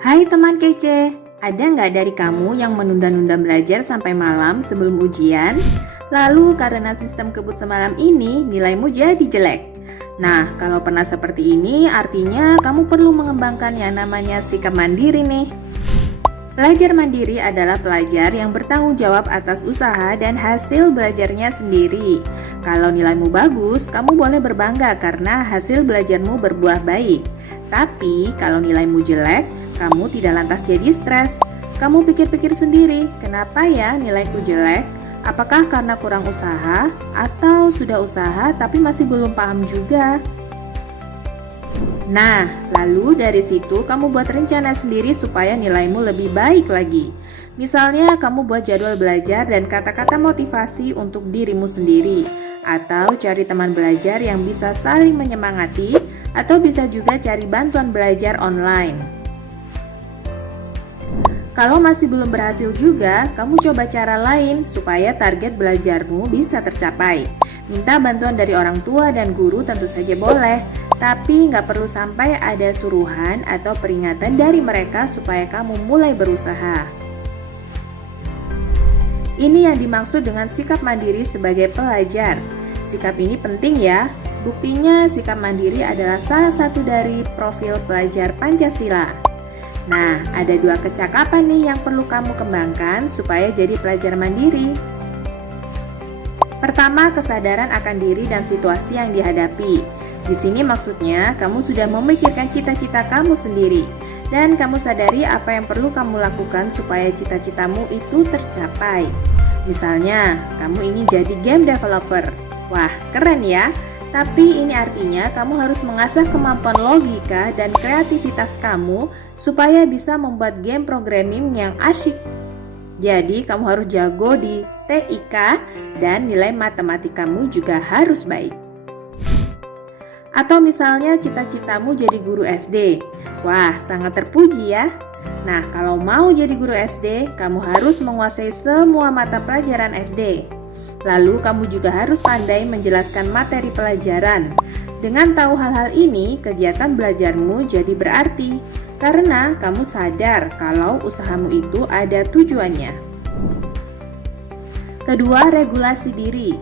Hai teman kece, ada nggak dari kamu yang menunda-nunda belajar sampai malam sebelum ujian? Lalu karena sistem kebut semalam ini nilaimu jadi jelek. Nah, kalau pernah seperti ini artinya kamu perlu mengembangkan yang namanya sikap mandiri nih. Pelajar mandiri adalah pelajar yang bertanggung jawab atas usaha dan hasil belajarnya sendiri. Kalau nilaimu bagus, kamu boleh berbangga karena hasil belajarmu berbuah baik. Tapi kalau nilaimu jelek, kamu tidak lantas jadi stres. Kamu pikir-pikir sendiri, kenapa ya nilaiku jelek? Apakah karena kurang usaha? Atau sudah usaha tapi masih belum paham juga? Nah, lalu dari situ kamu buat rencana sendiri supaya nilaimu lebih baik lagi. Misalnya kamu buat jadwal belajar dan kata-kata motivasi untuk dirimu sendiri. Atau cari teman belajar yang bisa saling menyemangati, atau bisa juga cari bantuan belajar online. Kalau masih belum berhasil juga, kamu coba cara lain supaya target belajarmu bisa tercapai. Minta bantuan dari orang tua dan guru tentu saja boleh, tapi nggak perlu sampai ada suruhan atau peringatan dari mereka supaya kamu mulai berusaha. Ini yang dimaksud dengan sikap mandiri sebagai pelajar. Sikap ini penting ya. Buktinya sikap mandiri adalah salah satu dari profil pelajar Pancasila. Nah, ada dua kecakapan nih yang perlu kamu kembangkan supaya jadi pelajar mandiri. Pertama, kesadaran akan diri dan situasi yang dihadapi. Di sini maksudnya, kamu sudah memikirkan cita-cita kamu sendiri dan kamu sadari apa yang perlu kamu lakukan supaya cita-citamu itu tercapai. Misalnya, kamu ingin jadi game developer. Wah, keren ya. Tapi ini artinya kamu harus mengasah kemampuan logika dan kreativitas kamu supaya bisa membuat game programming yang asyik. Jadi kamu harus jago di TIK dan nilai matematikamu juga harus baik. Atau misalnya cita-citamu jadi guru SD. Wah, sangat terpuji ya. Nah, kalau mau jadi guru SD, kamu harus menguasai semua mata pelajaran SD. Lalu kamu juga harus pandai menjelaskan materi pelajaran. Dengan tahu hal-hal ini, kegiatan belajarmu jadi berarti karena kamu sadar kalau usahamu itu ada tujuannya. Kedua, regulasi diri.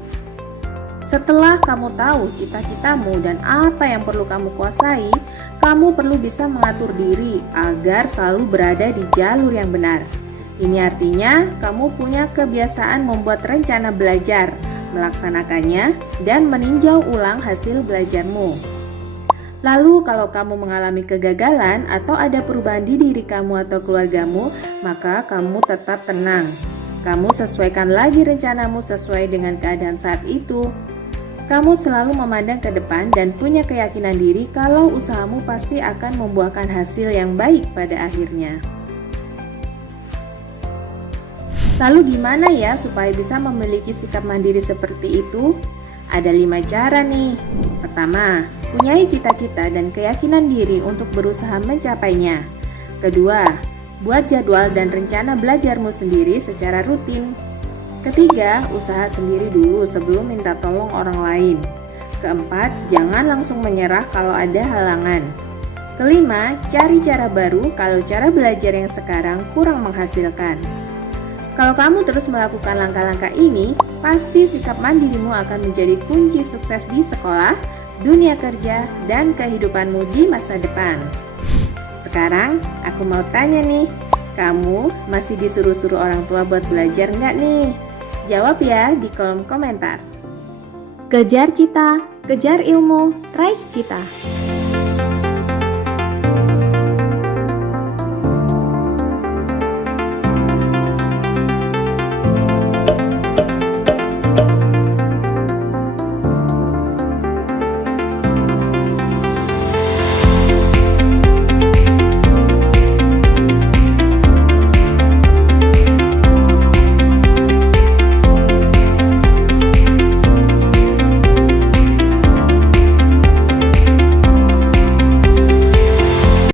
Setelah kamu tahu cita-citamu dan apa yang perlu kamu kuasai, kamu perlu bisa mengatur diri agar selalu berada di jalur yang benar. Ini artinya kamu punya kebiasaan membuat rencana belajar, melaksanakannya, dan meninjau ulang hasil belajarmu. Lalu kalau kamu mengalami kegagalan atau ada perubahan di diri kamu atau keluargamu, maka kamu tetap tenang. Kamu sesuaikan lagi rencanamu sesuai dengan keadaan saat itu. Kamu selalu memandang ke depan dan punya keyakinan diri kalau usahamu pasti akan membuahkan hasil yang baik pada akhirnya. Lalu gimana ya supaya bisa memiliki sikap mandiri seperti itu? Ada 5 cara nih. Pertama, punyai cita-cita dan keyakinan diri untuk berusaha mencapainya. Kedua, buat jadwal dan rencana belajarmu sendiri secara rutin. Ketiga, usaha sendiri dulu sebelum minta tolong orang lain. Keempat, jangan langsung menyerah kalau ada halangan. Kelima, cari cara baru kalau cara belajar yang sekarang kurang menghasilkan. Kalau kamu terus melakukan langkah-langkah ini, pasti sikap mandirimu akan menjadi kunci sukses di sekolah, dunia kerja, dan kehidupanmu di masa depan. Sekarang, aku mau tanya nih, kamu masih disuruh-suruh orang tua buat belajar nggak nih? Jawab ya di kolom komentar. Kejar cita, kejar ilmu, raih cita.